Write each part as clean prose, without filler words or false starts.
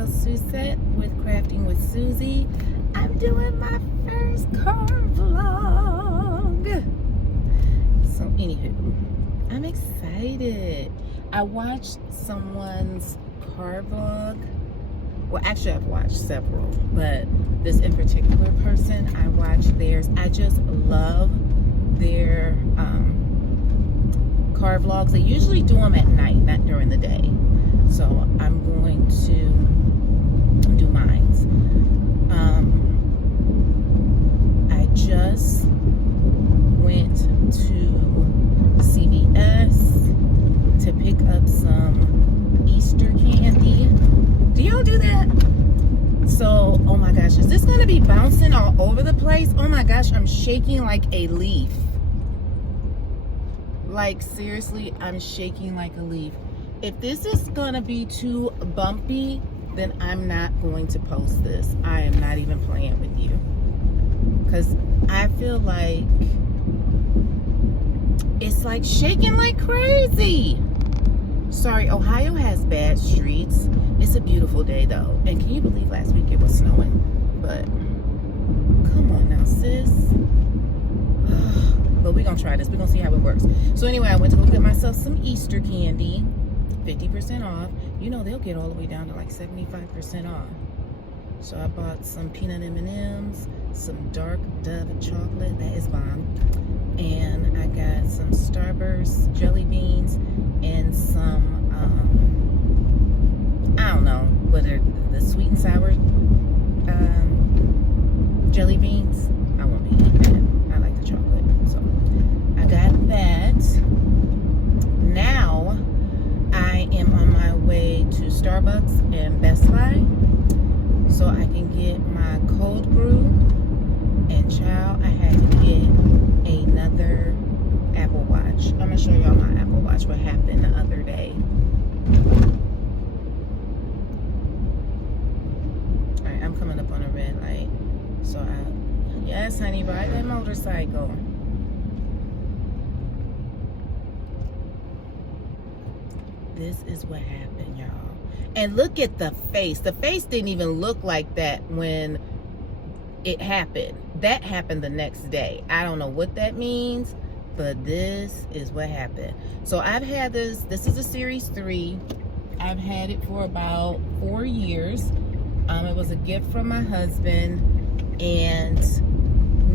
girl Suzette with Crafting with Susie. I'm doing my first car vlog. So anywho, I'm excited. I watched someone's car vlog. Well, actually I've watched several, but this in particular person, I watched theirs. I just love their car vlogs. They usually do them at night, not during the day. So I'm going to do mine. I just went to CVS to pick up some Easter candy. Do y'all do that? So, oh my gosh, is this gonna be bouncing all over the place? Oh my gosh, I'm shaking like a leaf. Like seriously, I'm shaking like a leaf. If this is gonna be too bumpy, then I'm not going to post this. I am not even playing with you. Because I feel like it's like shaking like crazy. Sorry, Ohio has bad streets. It's a beautiful day though. And can you believe last week it was snowing? But come on now, sis. But we're gonna try this. We're gonna see how it works. So anyway, I went to go get myself some Easter candy. 50% off. You know they'll get all the way down to like 75% off. So I bought some peanut M&Ms, some dark Dove chocolate, that is bomb, and I got some Starburst jelly beans and some I don't know whether the sweet and sour jelly beans. I won't be eating that. I like the chocolate, so I got that. Now I am on my way to Starbucks and Best Buy so I can get my cold brew. And child, I had to get another Apple Watch. I'm gonna show y'all my Apple Watch, what happened the other day. Alright, I'm coming up on a red light. So yes honey, ride that motorcycle. This is what happened, y'all. And look at the face. The face didn't even look like that when it happened. That happened the next day. I don't know what that means, but this is what happened. So I've had this. This is a Series 3. I've had it for about 4 years. It was a gift from my husband. And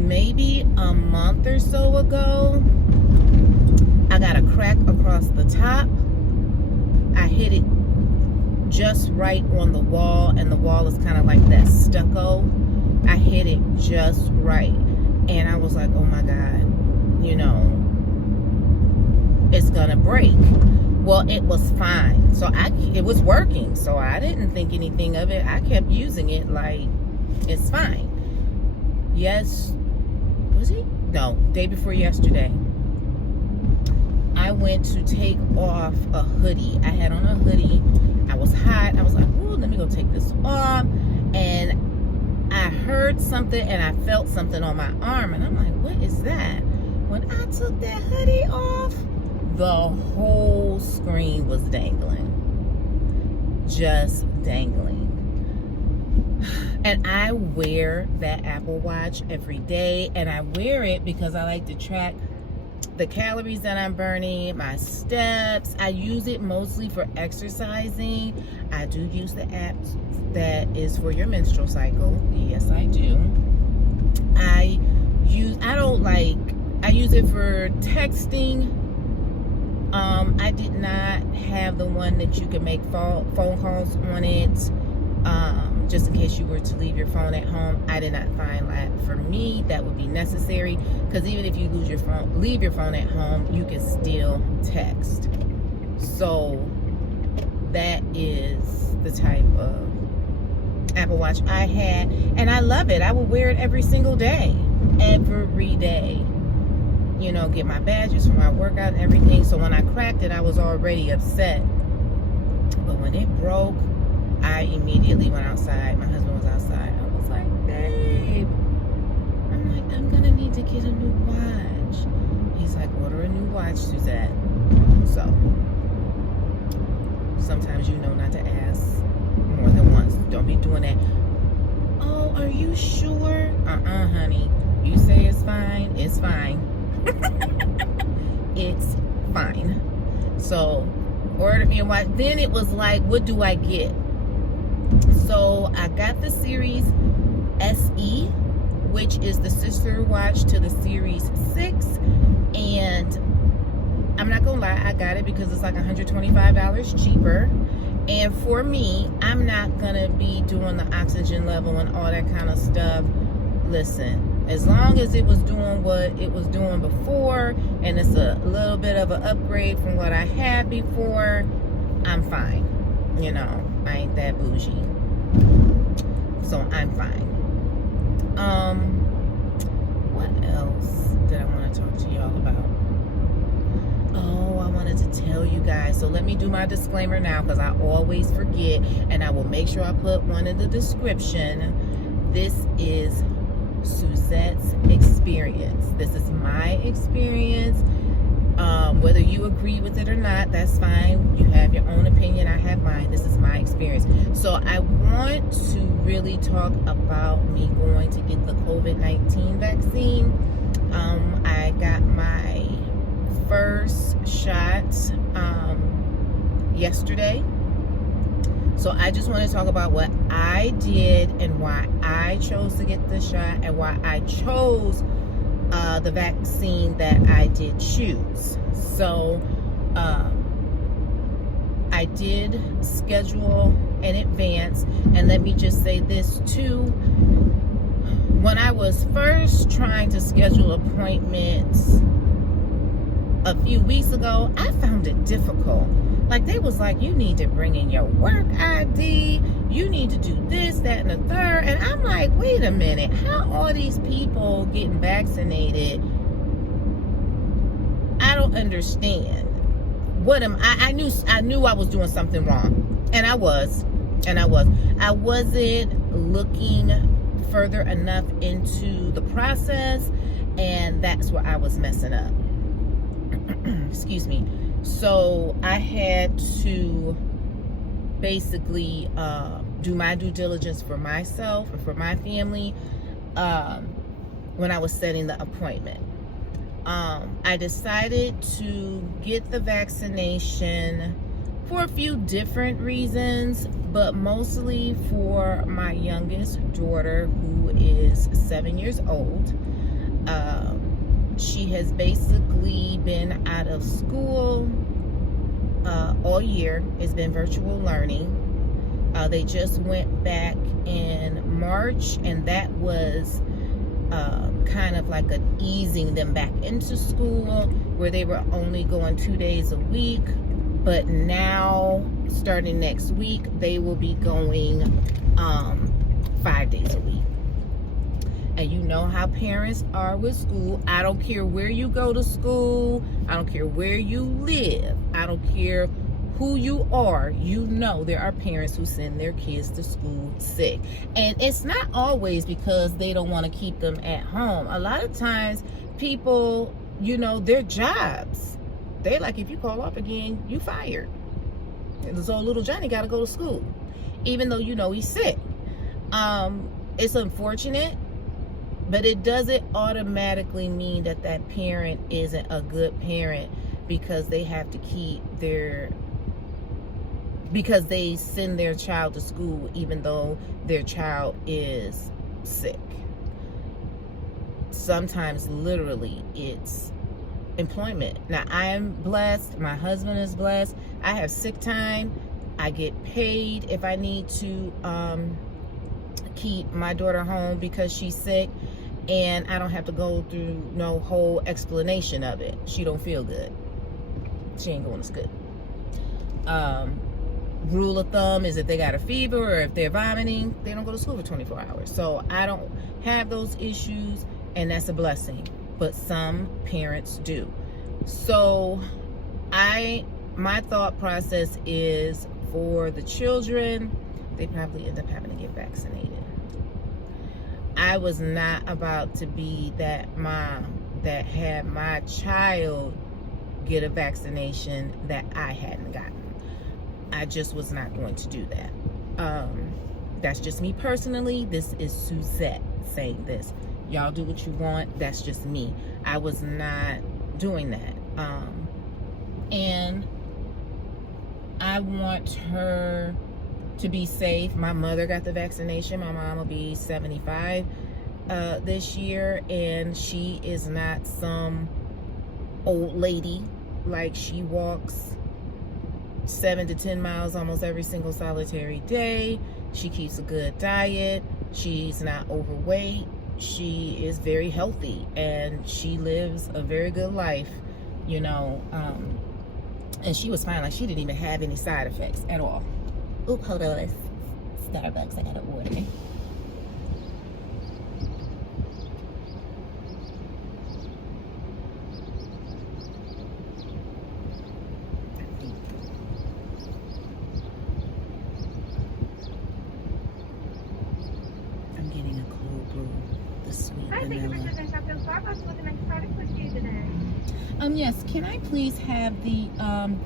maybe a month or so ago, I got a crack across the top. I hit it just right on the wall, and the wall is kind of like that stucco. I hit it just right, and I was like, oh my God, you know, it's gonna break. Well, it was fine. So it was working, so I didn't think anything of it. I kept using it like it's fine. Yes, was it? No, day before yesterday, I went to take off a hoodie. I had on a hoodie. I was hot. I was like, ooh, let me go take this off. And I heard something and I felt something on my arm. And I'm like, what is that? When I took that hoodie off, the whole screen was dangling. Just dangling. And I wear that Apple Watch every day. And I wear it because I like to track the calories that I'm burning, my steps. I use it mostly for exercising. I do use the app that is for your menstrual cycle. Yes, I do. I use it for texting. I did not have the one that you can make phone calls on it. Just in case you were to leave your phone at home. I did not find that for me that would be necessary, because even if you leave your phone at home, you can still text. So that is the type of Apple Watch I had, and I love it. I would wear it every single day, you know, get my badges for my workout and everything. So when I cracked it, I was already upset, but when it broke, I immediately went outside. My husband was outside. I was like, babe, I'm gonna need to get a new watch. He's like, order a new watch, Suzette. So sometimes you know not to ask more than once. doing that. Oh, are you sure? Honey. You say it's fine, it's fine. It's fine. So, ordered me a watch. Then it was like, what do I get? So, I got the Series SE, which is the sister watch to the Series 6. And I'm not gonna lie, I got it because it's like $125 cheaper. And for me, I'm not gonna be doing the oxygen level and all that kind of stuff. Listen, as long as it was doing what it was doing before, and it's a little bit of an upgrade from what I had before, I'm fine. You know, I ain't that bougie. So I'm fine. What else did I want to talk to y'all about? Oh, I wanted to tell you guys. So let me do my disclaimer now, because I always forget, and I will make sure I put one in the description. This is Suzette's experience. This is my experience. Whether you agree with it or not, that's fine. You have your own opinion. I have mine. This is my experience. So I want to really talk about me going to get the COVID-19 vaccine. I got my first shot yesterday. So I just want to talk about what I did and why I chose to get the shot and why I chose the vaccine that I did choose. So I did schedule in advance, and let me just say this too. When I was first trying to schedule appointments a few weeks ago, I found it difficult. Like, they was like, you need to bring in your work ID, you need to do this, that, and the third. And I'm like, wait a minute, how are these people getting vaccinated? I don't understand. What am I knew I was doing something wrong. And I was. I wasn't looking further enough into the process, and that's where I was messing up. Excuse me. So I had to basically do my due diligence for myself and for my family when I was setting the appointment. I decided to get the vaccination for a few different reasons, but mostly for my youngest daughter, who is 7 years old. She has basically been out of school all year. It's been virtual learning. They just went back in March, and that was kind of like an easing them back into school, where they were only going 2 days a week. But now, starting next week, they will be going 5 days a week. And you know how parents are with school. I don't care where you go to school. I don't care where you live. I don't care who you are. You know there are parents who send their kids to school sick. And it's not always because they don't want to keep them at home. A lot of times people, you know, their jobs, they like, if you call off again, you fired. And so little Johnny got to go to school, even though you know he's sick. It's unfortunate, but it doesn't automatically mean that that parent isn't a good parent because they have to keep because they send their child to school even though their child is sick. Sometimes literally it's employment. Now, I am blessed. My husband is blessed. I have sick time. I get paid if I need to keep my daughter home because she's sick, and I don't have to go through no whole explanation of it. She don't feel good. She ain't going to school. Rule of thumb is if they got a fever or if they're vomiting, they don't go to school for 24 hours. So I don't have those issues, and that's a blessing. But some parents do. So my thought process is, for the children, they probably end up having to get vaccinated. I was not about to be that mom that had my child get a vaccination that I hadn't gotten. I just was not going to do that. That's just me personally. This is Suzette saying this. Y'all do what you want. That's just me. I was not doing that. And I want her to be safe. My mother got the vaccination. My mom will be 75 this year, and she is not some old lady. Like, she walks 7 to 10 miles almost every single solitary day. She keeps a good diet. She's not overweight. She is very healthy, and she lives a very good life, you know. And she was fine. Like, she didn't even have any side effects at all. Oop, hold on. It's Starbucks. I gotta order. I'm getting a cold brew, the sweet vanilla. Thank you for choosing Sheffield Starbucks. What can I product for you today? Yes, can I please have the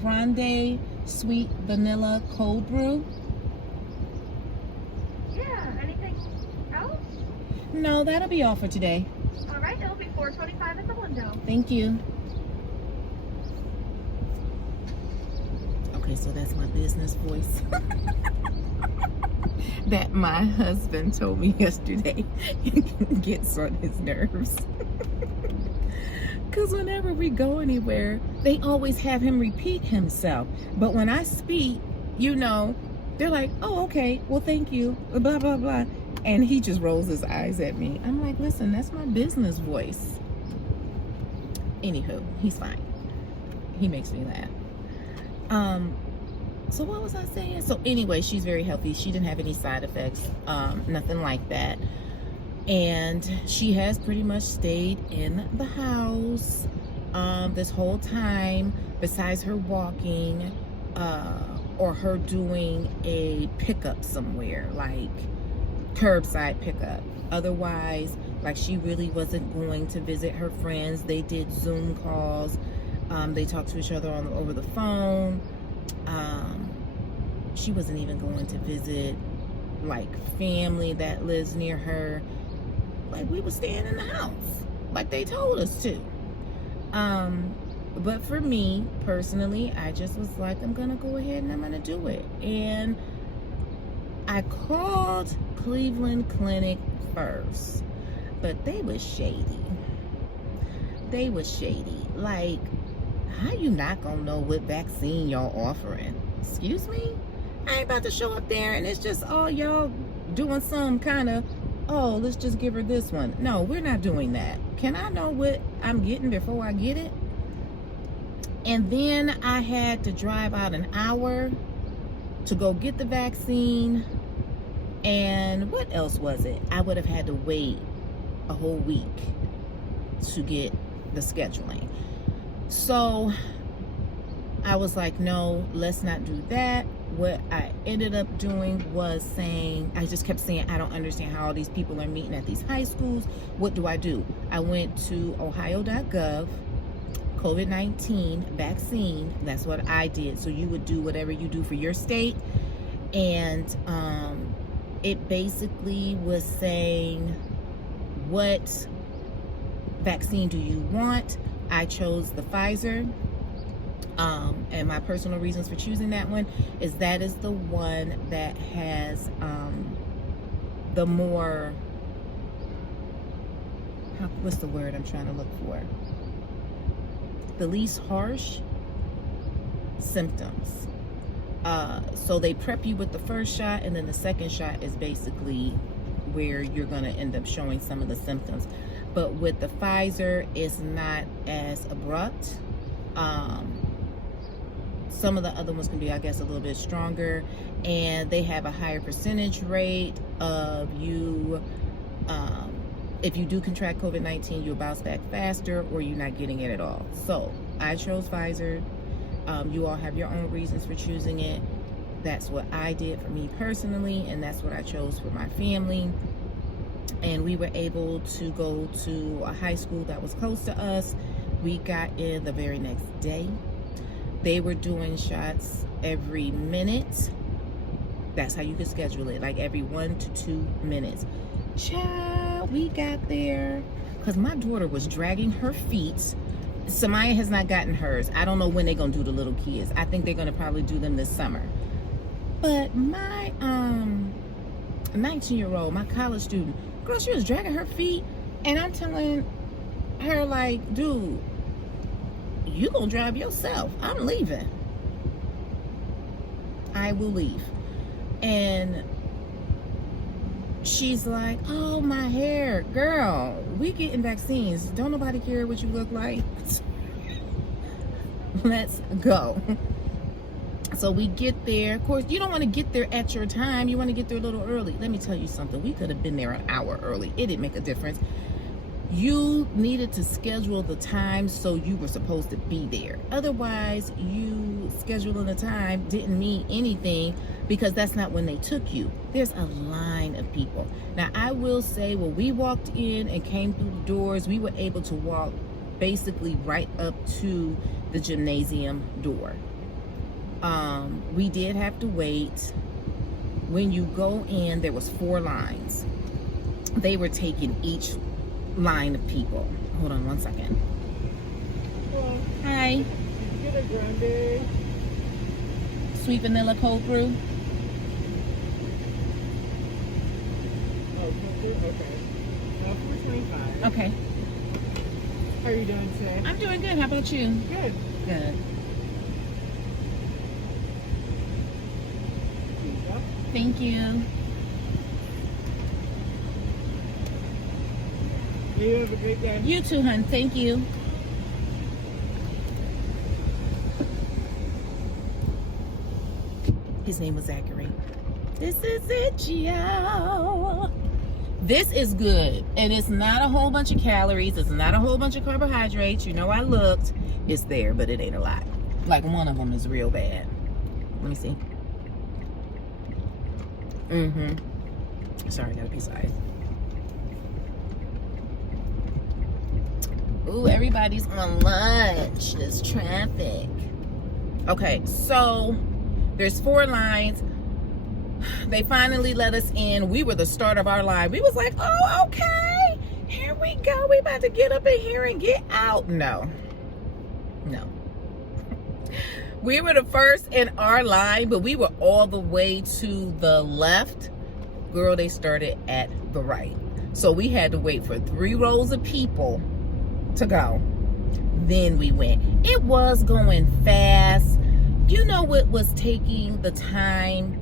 grande sweet vanilla cold brew? Yeah, anything else? No, that'll be all for today. All right, it'll be $4.25 at the window. Thank you. Okay, so that's my business voice that my husband told me yesterday gets on his nerves. Because whenever we go anywhere, they always have him repeat himself. But when I speak, you know, they're like, oh, okay, well, thank you, blah, blah, blah. And he just rolls his eyes at me. I'm like, listen, that's my business voice. Anywho, he's fine. He makes me laugh. So what was I saying? So anyway, she's very healthy. She didn't have any side effects, nothing like that. And she has pretty much stayed in the house this whole time, besides her walking or her doing a pickup somewhere, like curbside pickup. Otherwise, like, she really wasn't going to visit her friends. They did Zoom calls. They talked to each other over the phone. She wasn't even going to visit, like, family that lives near her. Like, we were staying in the house, like they told us to. But for me, personally, I just was like, I'm gonna go ahead and I'm gonna do it. And I called Cleveland Clinic first, but they was shady. They was shady. Like, how you not gonna know what vaccine y'all offering? Excuse me? I ain't about to show up there and it's just, oh, y'all doing some kind of, oh, let's just give her this one. No, we're not doing that. Can I know what I'm getting before I get it? And then I had to drive out an hour to go get the vaccine. And what else was it? I would have had to wait a whole week to get the scheduling. So I was like, no, let's not do that. What I ended up doing was saying, I just kept saying, I don't understand how all these people are meeting at these high schools. What do? I went to ohio.gov, COVID-19 vaccine. That's what I did. So you would do whatever you do for your state. And it basically was saying, what vaccine do you want? I chose the Pfizer. And my personal reasons for choosing that one is that is the one that has the more, what's the word I'm trying to look for? The least harsh symptoms. So they prep you with the first shot, and then the second shot is basically where you're going to end up showing some of the symptoms. But with the Pfizer, it's not as abrupt. Some of the other ones can be, I guess, a little bit stronger, and they have a higher percentage rate of you, if you do contract COVID-19, you'll bounce back faster, or you're not getting it at all. So I chose Pfizer. You all have your own reasons for choosing it. That's what I did for me personally, and that's what I chose for my family. And we were able to go to a high school that was close to us. We got in the very next day. They were doing shots every minute That's how you can schedule it, like every 1 to 2 minutes. Child, we got there because my daughter was dragging her feet. Samaya has not gotten hers. I don't know when they're gonna do the little kids. I think they're gonna probably do them this summer. But my 19-year-old, my college student, girl, she was dragging her feet, and I'm telling her, like, dude, you gonna drive yourself. I'm leaving. I will leave. And she's like, oh, my hair. Girl, we getting vaccines. Don't nobody care what you look like. Let's go. So we get there. Of course, you don't want to get there at your time. You want to get there a little early. Let me tell you something. We could have been there an hour early. It didn't make a difference. You needed to schedule the time so you were supposed to be there. Otherwise, you scheduling the time didn't mean anything because that's not when they took you. There's a line of people. Now, I will say when we walked in and came through the doors, we were able to walk basically right up to the gymnasium door. We did have to wait. When you go in, there was 4 lines. They were taking each line of people. Hold on 1 second. Well, Hi. did you get a grande? Sweet vanilla cold brew. Oh, cold brew? Okay. $4.25. Okay. How are you doing today? I'm doing good. How about you? Good. Good. Thank you. You have a great day. You too, hon. Thank you. His name was Zachary. This is it, y'all. This is good. And it's not a whole bunch of calories. It's not a whole bunch of carbohydrates. You know, I looked. It's there, but it ain't a lot. Like, one of them is real bad. Let me see. Sorry, I got a piece of ice. Ooh, everybody's on lunch. There's traffic. Okay, so there's 4 lines. They finally let us in. We were the start of our line. We was like, oh, okay. Here we go. We about to get up in here and get out. No. We were the first in our line, but we were all the way to the left. Girl, they started at the right. So we had to wait for 3 rows of people to go. Then we went. It was going fast. You know what was taking the time,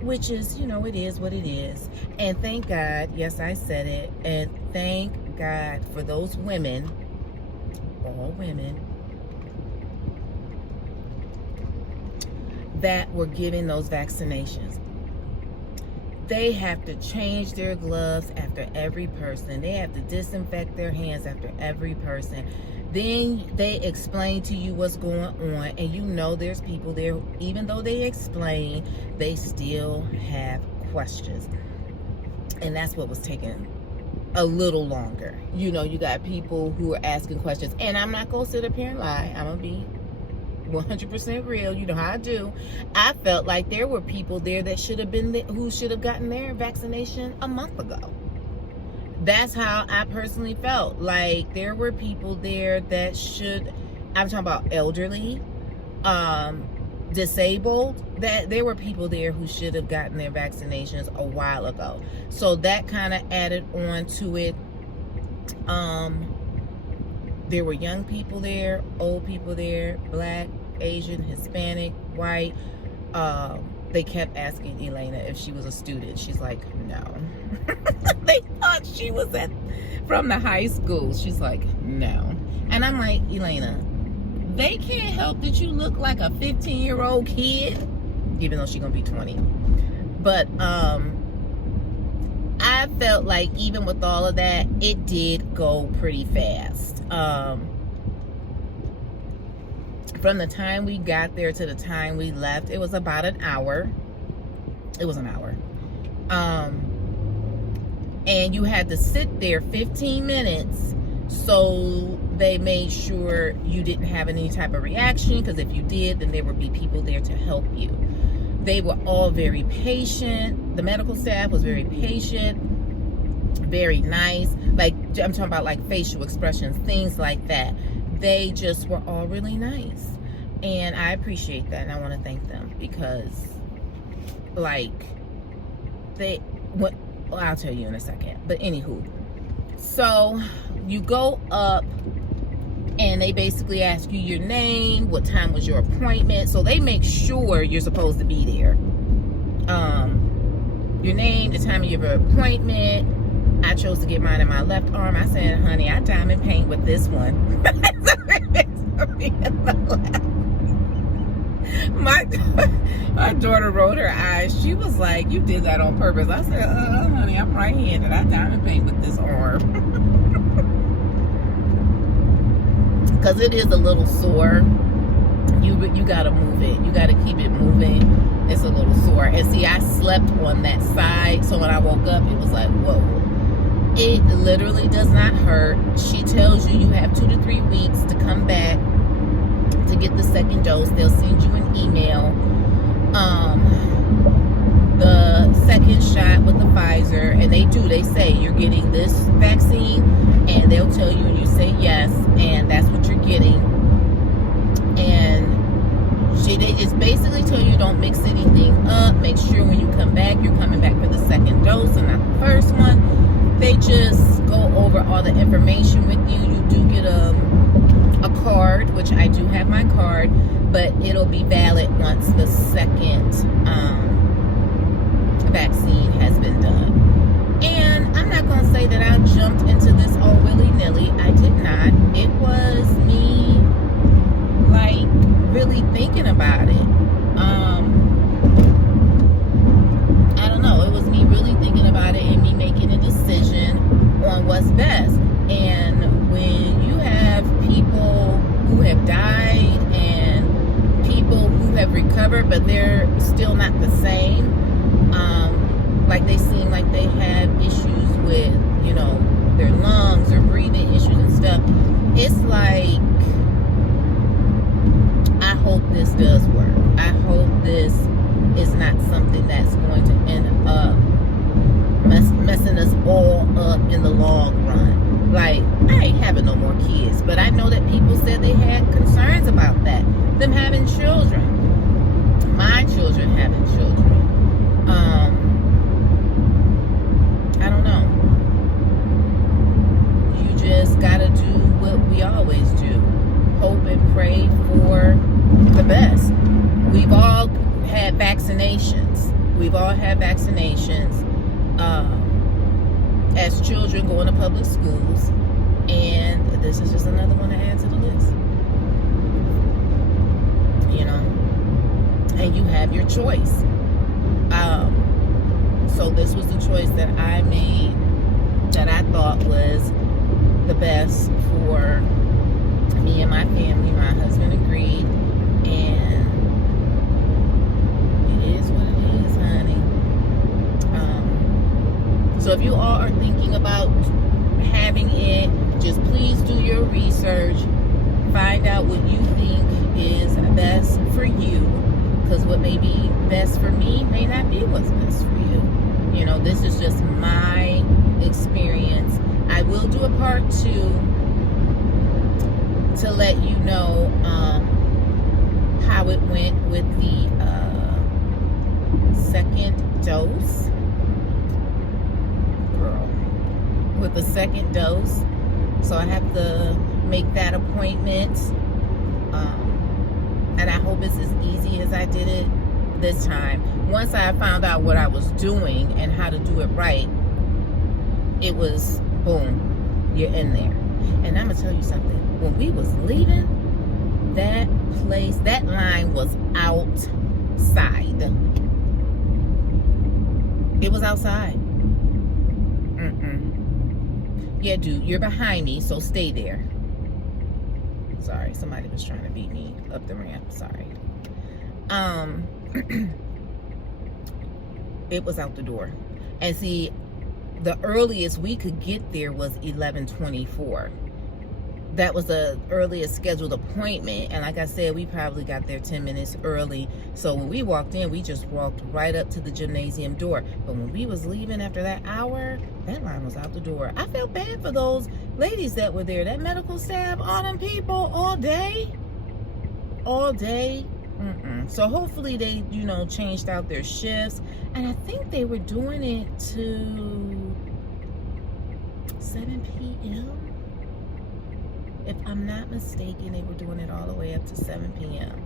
which is, you know, it is what it is. And thank God, yes, I said it, and thank God for those women, all women, that were getting those vaccinations. They have to change their gloves after every person. They have to disinfect their hands after every person. Then they explain to you what's going on, and you know there's people there, even though they explain, they still have questions. And that's what was taking a little longer. You know, you got people who are asking questions, and I'm not gonna sit up here and lie. I'm gonna be 100% real. You know how I do. I felt like there were people there that should have been who should have gotten their vaccination a month ago. That's how I personally felt. Like, there were people there that should, I'm talking about elderly, disabled, that there were people there who should have gotten their vaccinations a while ago. So that kind of added on to it. There were young people there, old people there, Black, Asian, Hispanic, white. They kept asking Elena if she was a student. She's like, no. They thought she was from the high school. She's like, no. And I'm like, Elena, they can't help that you look like a 15-year-old kid, even though she's gonna be 20. But I felt like even with all of that, it did go pretty fast. From the time we got there to the time we left, it was about an hour. It was an hour. And you had to sit there 15 minutes, so they made sure you didn't have any type of reaction, because if you did, then there would be people there to help you. They were all very patient. The medical staff was very patient, very nice. Like, I'm talking about like facial expressions, things like that. They just were all really nice. And I appreciate that, and I want to thank them because, like, well, I'll tell you in a second. But anywho, so you go up, and they basically ask you your name, what time was your appointment. So they make sure you're supposed to be there. Your name, the time of your appointment. I chose to get mine in my left arm. I said, honey, I diamond paint with this one. My daughter rolled her eyes. She was like, you did that on purpose. I said, honey, I'm right-handed. I diamond paint with this arm. Because it is a little sore. You gotta move it. You gotta keep it moving. It's a little sore. And see, I slept on that side, so when I woke up, it was like, whoa. It literally does not hurt. She tells you have 2 to 3 weeks to come back to get the second dose. They'll send you an email. The second shot with the Pfizer, and they say you're getting this vaccine, and they'll tell you, and you say yes, and that's what you're getting. And they just basically tell you don't mix anything up. Make sure when you come back, you're coming back for the second dose and not the first one. They just go over all the information with you. You do get a card, which I do have my card, but it'll be valid once the second vaccine has been done. And I'm not going to say that I jumped into this all willy-nilly. I did not. It was me, like, really thinking about it. I don't know. It was me really thinking about it and me making a decision on what's best. And when you have people who have died and people who have recovered, but they're still not the same, like they seem like they have issues with, their lungs or breathing issues and stuff. It's like, I hope this does work. I hope this is not something that's going to end up messing us all up in the long run. Like, I ain't having no more kids, but I know that people said they had concerns about that. Them having children. My children having children. I don't know. You just gotta do what we always do. Hope and pray for the best. We've all had vaccinations. As children going to public schools, and this is just another one to add to the list. And you have your choice. So this was the choice that I made, that I thought was the best for me and my family. My husband agreed, and it is what it is, honey. So if you all are thinking about having it, just please do your research. Find out what you think is best for you, because what may be best for me may not be what's best for you. This is just my experience. I will do a part 2 to let you know how it went with the second dose. With the second dose. So I have to make that appointment. And I hope it's as easy as I did it this time. Once I found out what I was doing and how to do it right, it was boom, you're in there. And I'm gonna tell you something. When we was leaving that place, that line was outside. It was outside. Yeah, dude, you're behind me, so stay there. Sorry, somebody was trying to beat me up the ramp. Sorry. It was out the door. And see, the earliest we could get there was 11:24. that was the earliest scheduled appointment, and like I said, we probably got there 10 minutes early. So when we walked in, we just walked right up to the gymnasium door. But when we was leaving after that hour, that line was out the door. I felt bad for those ladies that were there, that medical staff, all them people, all day. So hopefully they, you know, changed out their shifts, and I think they were doing it to 7 p.m. If I'm not mistaken, they were doing it all the way up to 7 p.m.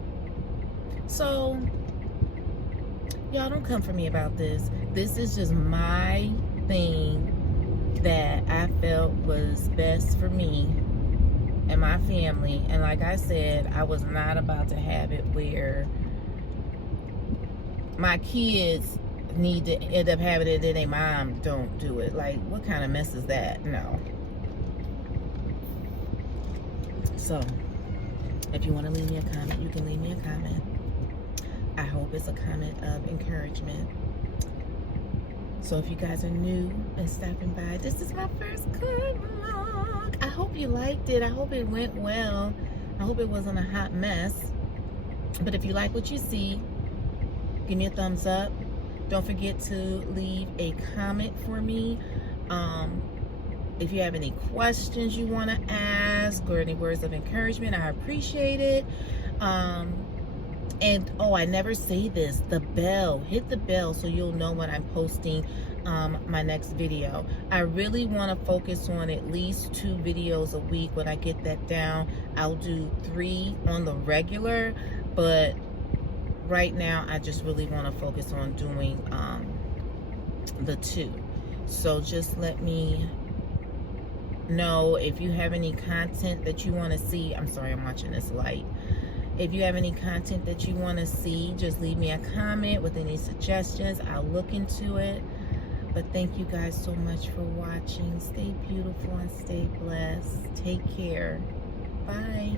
So, y'all don't come for me about this. This is just my thing that I felt was best for me and my family. And like I said, I was not about to have it where my kids need to end up having it and their mom don't do it. Like, what kind of mess is that? No. So, if you want to leave me a comment, you can leave me a comment. I hope it's a comment of encouragement. So if you guys are new and stopping by, this is my first car vlog. I hope you liked it. I hope it went well. I hope it wasn't a hot mess. But if you like what you see, give me a thumbs up. Don't forget to leave a comment for me. If you have any questions you want to ask or any words of encouragement, I appreciate it. And oh, I never say this, the bell, hit the bell so you'll know when I'm posting my next video. I really want to focus on at least 2 videos a week. When I get that down, I'll do 3 on the regular, but right now I just really want to focus on doing the 2. So just let me know if you have any content that you want to see. I'm sorry, I'm watching this light. If you have any content that you want to see, just leave me a comment with any suggestions. I'll look into it. But thank you guys so much for watching. Stay beautiful and stay blessed. Take care. Bye.